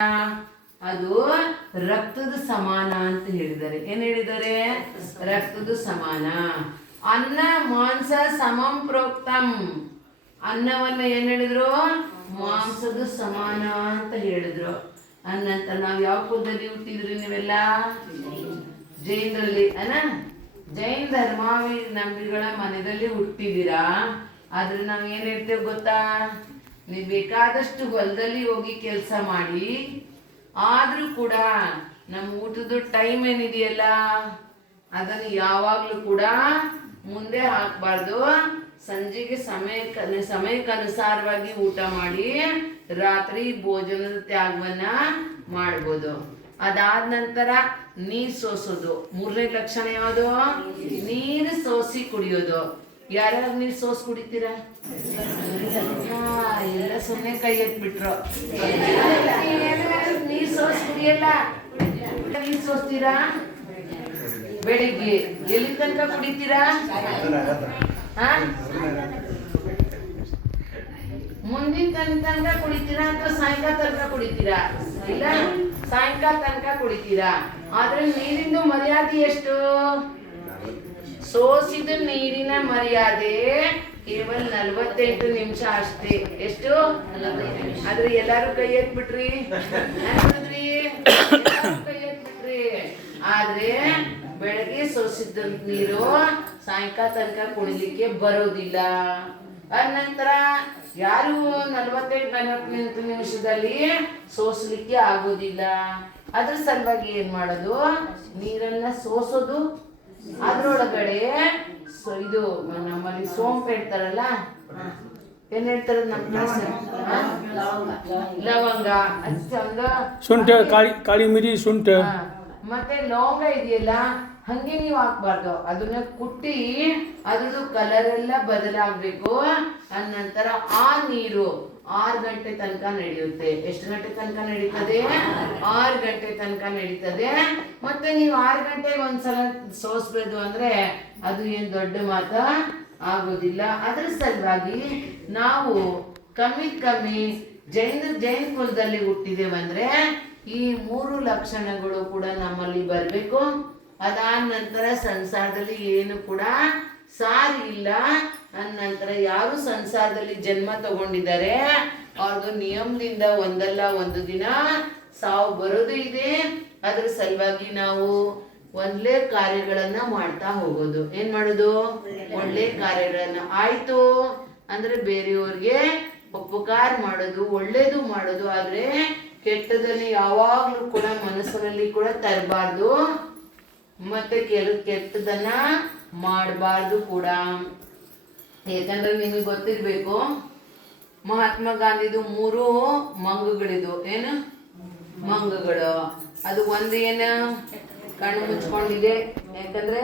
ಅದು ರಕ್ತದ ಸಮಾನ ಅಂತ ಹೇಳಿದ್ದಾರೆ. ಏನ್ ಹೇಳಿದ್ದಾರೆ? ರಕ್ತದ ಸಮಾನ. ಅನ್ನ ಮಾಂಸ ಸಮಂ ಪ್ರೋಕ್ತಂ. ಅನ್ನವನ್ನ ಏನ್ ಹೇಳಿದ್ರು? ಮಾಂಸದ ಸಮಾನ ಅಂತ ಹೇಳಿದ್ರು. ಅನ್ನಂತ ನಾವ್ ಯಾವ ಕುಲದಲ್ಲಿ ಹುಟ್ಟಿದ್ರಿ ನೀವೆಲ್ಲ? ಜೈನರಲ್ಲಿ ಜೈನ ಧರ್ಮಾವಲಂಬಿಗಳ ಮನೆಯಲ್ಲಿ ಹುಟ್ಟಿದ್ದೀರಾ. ಆದ್ರೆ ನಾವ್ ಏನ್ ಹೇಳ್ತೇವೆ ಗೊತ್ತಾ? ನೀವು ಬೇಕಾದಷ್ಟು ಹೊಲದಲ್ಲಿ ಹೋಗಿ ಕೆಲಸ ಮಾಡಿ, ಆದ್ರೂ ಕೂಡ ನಮ್ಮ ಊಟದ ಟೈಮ್ ಏನಿದೆಯಲ್ಲ ಅದನ್ನು ಯಾವಾಗ್ಲೂ ಕೂಡ ಮುಂದೆ ಹಾಕಬಾರ್ದು. ಸಂಜೆಗೆ ಸಮಯಕ್ಕನುಸಾರವಾಗಿ ಊಟ ಮಾಡಿ ರಾತ್ರಿ ಭೋಜನದ ತ್ಯಾಗವನ್ನ ಮಾಡ್ಬೋದು. ಅದಾದ ನಂತರ ನೀರು ಸೋಸೋದು. ಮೂರನೇ ಲಕ್ಷಣ ಯಾವುದು? ನೀರು ಸೋಸಿ ಕುಡಿಯೋದು. ಯಾರ್ಯಾರು ನೀರು ಸೋಸಿ ಕುಡಿತೀರಾ? ಎಲ್ಲ ಸುಮ್ಮನೆ ಕೈ ಎತ್ಬಿಟ್ರು. ನೀರು ಸೋಸಿ ಕುಡಿಯಲ್ಲ. ನೀರು ಸೋಸ್ತೀರಾ? ಬೆಳಿಗ್ಗೆ ಎಲ್ಲಿ ತನಕ ಕುಡಿತೀರಾ? ಮುಂದಿನ ತನಕ ಕುಡಿತೀರಾ ಅಥವಾ ಸಾಯಂಕಾಲ ತನಕ ಕುಡಿತೀರಾ? ಇಲ್ಲ, ಸಾಯಂಕಾಲ ತನಕ ಕುಡಿತೀರಾ. ಆದ್ರೆ ನೀರಿನ ಮರ್ಯಾದೆ ಎಷ್ಟು? ಸೋಸಿದ ನೀರಿನ ಮರ್ಯಾದೆ ಕೇವಲ 48 ನಿಮಿಷ ಅಷ್ಟೇ. ಎಷ್ಟು? ಆದ್ರೆ ಎಲ್ಲಾರು ಕೈ ಎತ್ಬಿಟ್ರಿ. ಕೈ ಎತ್ಬಿಟ್ರಿ. ಆದ್ರೆ ಬೆಳಗ್ಗೆ ಸೋಸಿದ ನೀರು ಸಾಯಂಕಾಲ ತನಕ ಕುಡಿಲಿಕ್ಕೆ ಬರೋದಿಲ್ಲ. ಅದ ನಂತರ ಯಾರು 48-40 ನಿಮಿಷದಲ್ಲಿ ಸೋಸಲಿಕ್ಕೆ ಆಗೋದಿಲ್ಲ. ಅದ್ರ ಸಲುವಾಗಿ ಏನ್ ಮಾಡೋದು? ನೀರನ್ನ ಸೋಸೋದು. ಅದ್ರೊಳಗಡೆ ಇದು ನಮ್ಮಲ್ಲಿ ಸೋಂಪು ಹೇಳ್ತಾರಲ್ಲ, ಏನ್ ಹೇಳ್ತಾರೆ ನಮ್ಮ ಲವಂಗ, ಶುಂಠ, ಕಾಳಿ ಮಿರಿ, ಶುಂಠ ಮತ್ತೆ ಲವಂಗ ಇದೆಯಲ್ಲ, ಹಂಗೆ ನೀವು ಹಾಕ್ಬಾರ್ದು. ಅದನ್ನ ಕುಟ್ಟಿ ಅದ್ರದ್ದು ಕಲರ್ ಎಲ್ಲ ಬದಲಾಗ್ಬೇಕು. ನಂತರ ಆ ನೀರು 6 ಗಂಟೆ ತನಕ ನಡೆಯುತ್ತೆ. ಎಷ್ಟು ಗಂಟೆ ತನಕ ನಡೀತದೆ? 6 ಗಂಟೆ ತನಕ ನಡೀತದೆ. ಮತ್ತೆ ನೀವು 6 ಗಂಟೆಗೆ ಒಂದ್ಸಲ ಸೋಸ್ಬೇಕು ಅಂದ್ರೆ ಅದು ಏನ್ ದೊಡ್ಡ ಮಾತ ಆಗೋದಿಲ್ಲ. ಅದ್ರ ಸಲುವಾಗಿ ನಾವು ಕಮ್ಮಿ ಜೈನ ಕುಲದಲ್ಲಿ ಹುಟ್ಟಿದೇವಂದ್ರೆ ಈ 3 ಲಕ್ಷಣಗಳು ಕೂಡ ನಮ್ಮಲ್ಲಿ ಬರಬೇಕು. ಅದಾದ ನಂತರ ಸಂಸಾರದಲ್ಲಿ ಏನು ಕೂಡ ಸಾರಿ ಇಲ್ಲ. ನಂತರ ಯಾರು ಸಂಸಾರದಲ್ಲಿ ಜನ್ಮ ತಗೊಂಡಿದ್ದಾರೆ ಅವ್ರದ್ದು ನಿಯಮದಿಂದ ಒಂದಲ್ಲ ಒಂದು ದಿನ ಸಾವು ಬರೋದು ಇದೆ. ಅದ್ರ ಸಲುವಾಗಿ ನಾವು ಒಳ್ಳೆ ಕಾರ್ಯಗಳನ್ನ ಮಾಡ್ತಾ ಹೋಗೋದು. ಏನ್ ಮಾಡೋದು? ಒಳ್ಳೆ ಕಾರ್ಯಗಳನ್ನ. ಆಯ್ತು ಅಂದ್ರೆ ಬೇರೆಯವ್ರಿಗೆ ಉಪಕಾರ ಮಾಡೋದು, ಒಳ್ಳೇದು ಮಾಡೋದು. ಆದ್ರೆ ಕೆಟ್ಟದಲ್ಲಿ ಯಾವಾಗ್ಲೂ ಕೂಡ ಮನಸ್ಸಿನಲ್ಲಿ ಕೂಡ ತರಬಾರ್ದು. ಮತ್ತೆ ಕೆಟ್ಟದನ್ನ ಮಾಡಬಾರ್ದು ಕೂಡ. ಯಾಕಂದ್ರೆ ನಿಮಗೆ ಗೊತ್ತಿರ್ಬೇಕು, ಮಹಾತ್ಮ ಗಾಂಧಿದು 3 ಮಂಗಗಳಿದು. ಏನು ಮಂಗಗಳು? ಅದು ಒಂದು ಏನು ಕಣ್ಣು ಮುಚ್ಕೊಂಡಿದೆ, ಯಾಕಂದ್ರೆ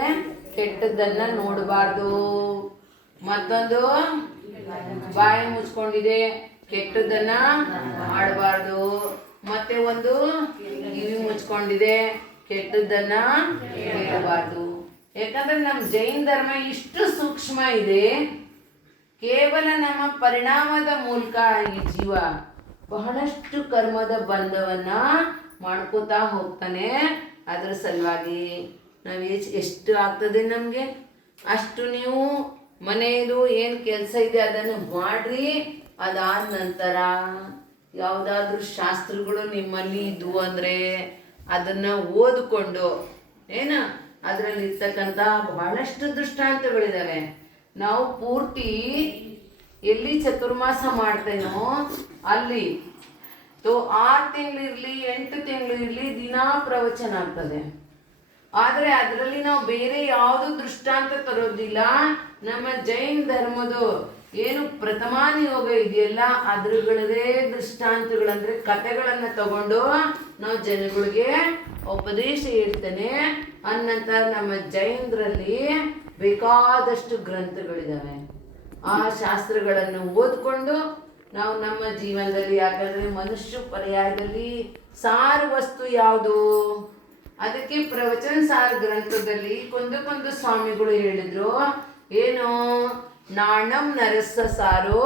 ಕೆಟ್ಟದನ್ನ ನೋಡಬಾರ್ದು. ಮತ್ತೊಂದು ಬಾಯಿ ಮುಚ್ಕೊಂಡಿದೆ, ಕೆಟ್ಟದನ್ನ ಮಾಡಬಾರ್ದು. ಮತ್ತೆ ಒಂದು ಕಿವಿ ಮುಚ್ಕೊಂಡಿದೆ, ಕೆಟ್ಟದನ್ನ ಹೇಳಬಾರ್ದು. ಯಾಕಂದ್ರೆ ನಮ್ಮ ಜೈನ ಧರ್ಮ ಇಷ್ಟು ಸೂಕ್ಷ್ಮ ಇದೆ. ಕೇವಲ ನಮ್ಮ ಪರಿಣಾಮದ ಮೂಲಕ ಈ ಜೀವ ಬಹಳಷ್ಟು ಕರ್ಮದ ಬಂಧವನ್ನ ಮಾಡ್ಕೋತಾ ಹೋಗ್ತಾನೆ. ಅದ್ರ ಸಲುವಾಗಿ ನಾವು ಎಷ್ಟು ಆಗ್ತದೆ ನಮ್ಗೆ ಅಷ್ಟು ನೀವು ಮನೆಯದು ಏನು ಕೆಲಸ ಇದೆ ಅದನ್ನು ಮಾಡ್ರಿ. ಅದಾದ ನಂತರ ಯಾವುದಾದ್ರೂ ಶಾಸ್ತ್ರಗಳು ನಿಮ್ಮಲ್ಲಿ ಇದ್ವು ಅಂದ್ರೆ ಅದನ್ನ ಓದ್ಕೊಂಡು ಅದರಲ್ಲಿ ಇರ್ತಕ್ಕಂಥ ಬಹಳಷ್ಟು ದೃಷ್ಟಾಂತಗಳಿದಾವೆ. ನಾವು ಪೂರ್ತಿ ಎಲ್ಲಿ ಚತುರ್ಮಾಸ ಮಾಡ್ತೇನೋ ಅಲ್ಲಿ 6 ತಿಂಗಳಿರ್ಲಿ 8 ತಿಂಗಳಿರ್ಲಿ ದಿನಾ ಪ್ರವಚನ ಆಗ್ತದೆ. ಆದ್ರೆ ಅದರಲ್ಲಿ ನಾವು ಬೇರೆ ಯಾವುದು ದೃಷ್ಟಾಂತ ತರೋದಿಲ್ಲ. ನಮ್ಮ ಜೈನ ಧರ್ಮದ ಏನು ಪ್ರಥಮಾನಿ ಯೋಗ ಇದೆಯಲ್ಲ ಅದ್ರಗಳದೇ ದೃಷ್ಟಾಂತಗಳಂದ್ರೆ ಕಥೆಗಳನ್ನ ತಗೊಂಡು ನಾವು ಜನಗಳಿಗೆ ಉಪದೇಶ ಹೇಳ್ತೇನೆ. ಅನ್ನಂತರ ನಮ್ಮ ಜೈನರಲ್ಲಿ ಬೇಕಾದಷ್ಟು ಗ್ರಂಥಗಳಿದಾವೆ. ಆ ಶಾಸ್ತ್ರಗಳನ್ನು ಓದ್ಕೊಂಡು ನಾವು ನಮ್ಮ ಜೀವನದಲ್ಲಿ, ಯಾಕಂದ್ರೆ ಮನುಷ್ಯ ಪರ್ಯಾಯದಲ್ಲಿ ಸಾರ ವಸ್ತು ಯಾವುದು? ಅದಕ್ಕೆ ಪ್ರವಚನ ಸಾರ ಗ್ರಂಥದಲ್ಲಿ ಕೊಂದು ಸ್ವಾಮಿಗಳು ಹೇಳಿದ್ರು. ಏನು? ನಾಣಂ ನರಸ್ಸ ಸಾರೋ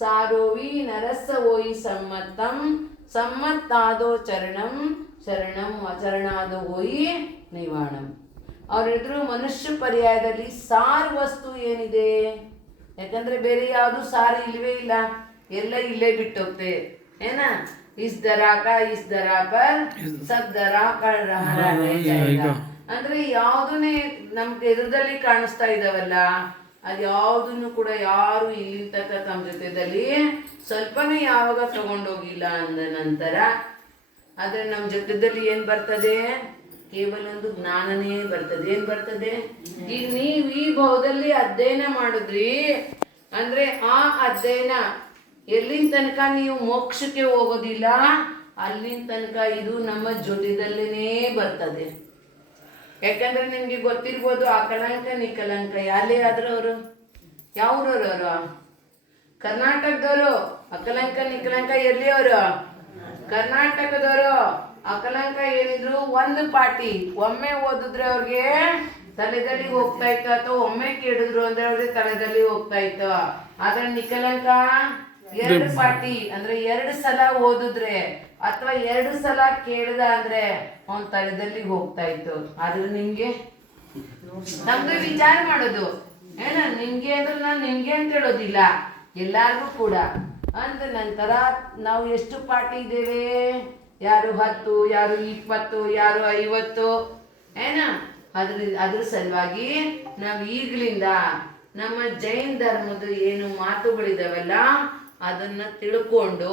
ಸಾರೋವಿ ನರಸ್ಸ ಓಯಿ ಸಮ್ಮತಂ ಸಮ್ಮತ್ತಾದೋ ಚರಣಂ ಶರಣಂ ಅಚರಣಾದೋ ಹೋಯಿ ನಿವಾಣಂ. ಅವ್ರು ಹೇಳಿದ್ರು ಮನುಷ್ಯ ಪರ್ಯಾಯದಲ್ಲಿ ಸಾರ್ ವಸ್ತು ಏನಿದೆ, ಯಾಕಂದ್ರೆ ಬೇರೆ ಯಾವುದು ಸಾರು ಇಲ್ವೇ ಇಲ್ಲ, ಎಲ್ಲ ಇಲ್ಲೇ ಬಿಟ್ಟೋಗ್ತೆ ಏನ. ಇಸ್ ದರಾ ಕಾ ಇಸ್ ದರಾ ಪರ್ ಸಬ್ ದರಾ ಕರ್ ರಹಾ ಜಾಯೇಗಾ. ಅಂದ್ರೆ ಯಾವುದನ್ನೇ ನಮ್ಗೆ ಎದುರದಲ್ಲಿ ಕಾಣಿಸ್ತಾ ಇದಾವಲ್ಲ, ಅದು ಯಾವುದನ್ನು ಕೂಡ ಯಾರು ಇಲ್ಲಿ ತಕ್ಕ ತಮ್ಮ ಜೊತೆದಲ್ಲಿ ಸ್ವಲ್ಪನೂ ಯಾವಾಗ ತಗೊಂಡೋಗಿಲ್ಲ ಅಂದ ನಂತರ, ಆದ್ರೆ ನಮ್ಮ ಜೊತೆದಲ್ಲಿ ಏನ್ ಬರ್ತದೆ, ಕೇವಲ ಒಂದು ಜ್ಞಾನನೇ ಬರ್ತದೆ. ಏನ್ ಬರ್ತದೆ, ಈಗ ನೀವು ಈ ಭಾವದಲ್ಲಿ ಅಧ್ಯಯನ ಮಾಡಿದ್ರಿ ಅಂದ್ರೆ ಆ ಅಧ್ಯಯನ ಎಲ್ಲಿನ ತನಕ ನೀವು ಮೋಕ್ಷಕ್ಕೆ ಹೋಗೋದಿಲ್ಲ ಅಲ್ಲಿನ ತನಕ ಇದು ನಮ್ಮ ಜೊತೆದಲ್ಲೇನೇ ಬರ್ತದೆ. ಯಾಕಂದ್ರೆ ನಿಮ್ಗೆ ಗೊತ್ತಿರ್ಬೋದು, ಅಕಲಂಕ ನಿಕಲಂಕ ಯಾರೇ ಆದ್ರೂ ಅವರು ಯಾವ್ರವ್ರು, ಅವರು ಕರ್ನಾಟಕದವರು. ಅಕಲಂಕ ನಿಕಲಂಕ ಎಲ್ಲಿ ಅವರು, ಕರ್ನಾಟಕದವರು. ಅಕಲಂಕ ಏನಿದ್ರು ಒಂದು ಪಾರ್ಟಿ, ಒಮ್ಮೆ ಓದಿದ್ರೆ ಅವ್ರಿಗೆ ತಲೆದಲ್ಲಿ ಹೋಗ್ತಾ ಇತ್ತು, ಅಥವಾ ಒಮ್ಮೆ ಕೇಳಿದ್ರು ಅಂದ್ರೆ ಅವ್ರಿಗೆ ತಲೆದಲ್ಲಿ ಹೋಗ್ತಾ ಇತ್ತು. ಆದ್ರೆ ನಿಕಲಂಕ 2 ಪಾರ್ಟಿ ಅಂದ್ರೆ 2 ಸಲ ಓದಿದ್ರೆ ಅಥವಾ 2 ಸಲ ಕೇಳ್ದ ಅಂದ್ರೆ ಅವನ್ ತಲೆದಲ್ಲಿ ಹೋಗ್ತಾ ಇತ್ತು. ಆದ್ರೆ ನಿಮ್ಗೆ ನಮ್ದು ವಿಚಾರ ಮಾಡೋದು ಏನ, ನಿಮ್ಗೆ ಅಂದ್ರೆ ನಾನು ನಿಮ್ಗೆ ಅಂತ ಹೇಳೋದಿಲ್ಲ, ಎಲ್ಲಾರ್ಗೂ ಕೂಡ. ಅಂದ ನಂತರ ನಾವು ಎಷ್ಟು ಪಾರ್ಟಿ ಇದ್ದೇವೆ, ಯಾರು 10, ಯಾರು 20, ಯಾರು 50 ಏನ. ಅದ್ರ ಸಲುವಾಗಿ ನಾವು ಈಗಲಿಂದ ನಮ್ಮ ಜೈನ್ ಧರ್ಮದ ಏನು ಮಾತುಗಳಿದಾವಲ್ಲ ಅದನ್ನ ತಿಳ್ಕೊಂಡು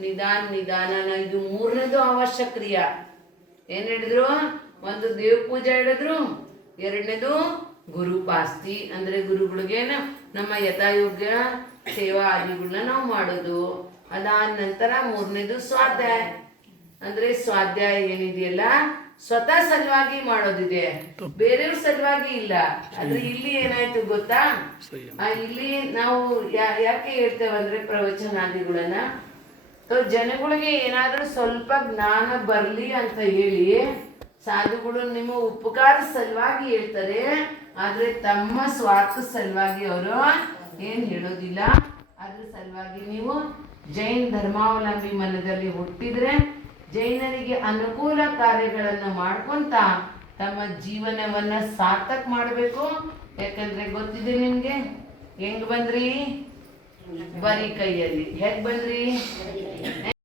ನಿಧಾನ ಇದು 3ನೇದು ಅವಶ್ಯಕ ಕ್ರಿಯೆ. ಏನ್ ಹೇಳಿದ್ರು, ಒಂದು ದೇವ ಪೂಜೆ ಹೇಳಿದ್ರು, 2ನೇದು ಗುರುಪಾಸ್ತಿ ಅಂದ್ರೆ ಗುರುಗಳಿಗೆ ನಮ್ಮ ಯಥಾಯೋಗ್ಯ ಸೇವಾ ಆದಿಗಳನ್ನ ನಾವು ಮಾಡೋದು. ಅದಾದ ನಂತರ 3ನೇದು ಸ್ವಾಧ್ಯಾಯ. ಅಂದ್ರೆ ಸ್ವಾಧ್ಯಾಯ ಏನಿದೆಯಲ್ಲ ಸ್ವತಃ ಸಲುವಾಗಿ ಮಾಡೋದಿದೆ, ಬೇರೆಯವ್ರ ಸಲುವಾಗಿ ಇಲ್ಲ. ಆದ್ರೆ ಇಲ್ಲಿ ಏನಾಯ್ತು ಗೊತ್ತಾ, ಇಲ್ಲಿ ನಾವು ಯಾಕೆ ಹೇಳ್ತೇವಂದ್ರೆ ಪ್ರವಚನಾದಿಗಳನ್ನ ಜನಗಳಿಗೆ ಏನಾದ್ರೂ ಸ್ವಲ್ಪ ಜ್ಞಾನ ಬರ್ಲಿ ಅಂತ ಹೇಳಿ ಸಾಧುಗಳು ನಿಮ್ಮ ಉಪಕಾರ ಸಲುವಾಗಿ ಹೇಳ್ತಾರೆ, ಆದ್ರೆ ತಮ್ಮ ಸ್ವಾರ್ಥ ಸಲುವಾಗಿ ಅವರು ಏನ್ ಹೇಳೋದಿಲ್ಲ. ಅದ್ರ ಸಲುವಾಗಿ ನೀವು ಜೈನ್ ಧರ್ಮಾವಲಂಬಿ ಮನದಲ್ಲಿ ಹುಟ್ಟಿದ್ರೆ ಜೈನರಿಗೆ ಅನುಕೂಲ ಕಾರ್ಯಗಳನ್ನು ಮಾಡ್ಕೊಂತ ತಮ್ಮ ಜೀವನವನ್ನ ಸಾರ್ಥಕ ಮಾಡಬೇಕು. ಯಾಕಂದ್ರೆ ಗೊತ್ತಿದೆ ನಿಮ್ಗೆ, ಹೆಂಗ್ ಬಂದ್ರಿ, ಬರೀ ಕೈಯಲ್ಲಿ. ಹೇಗ್ ಬಂದ್ರಿ?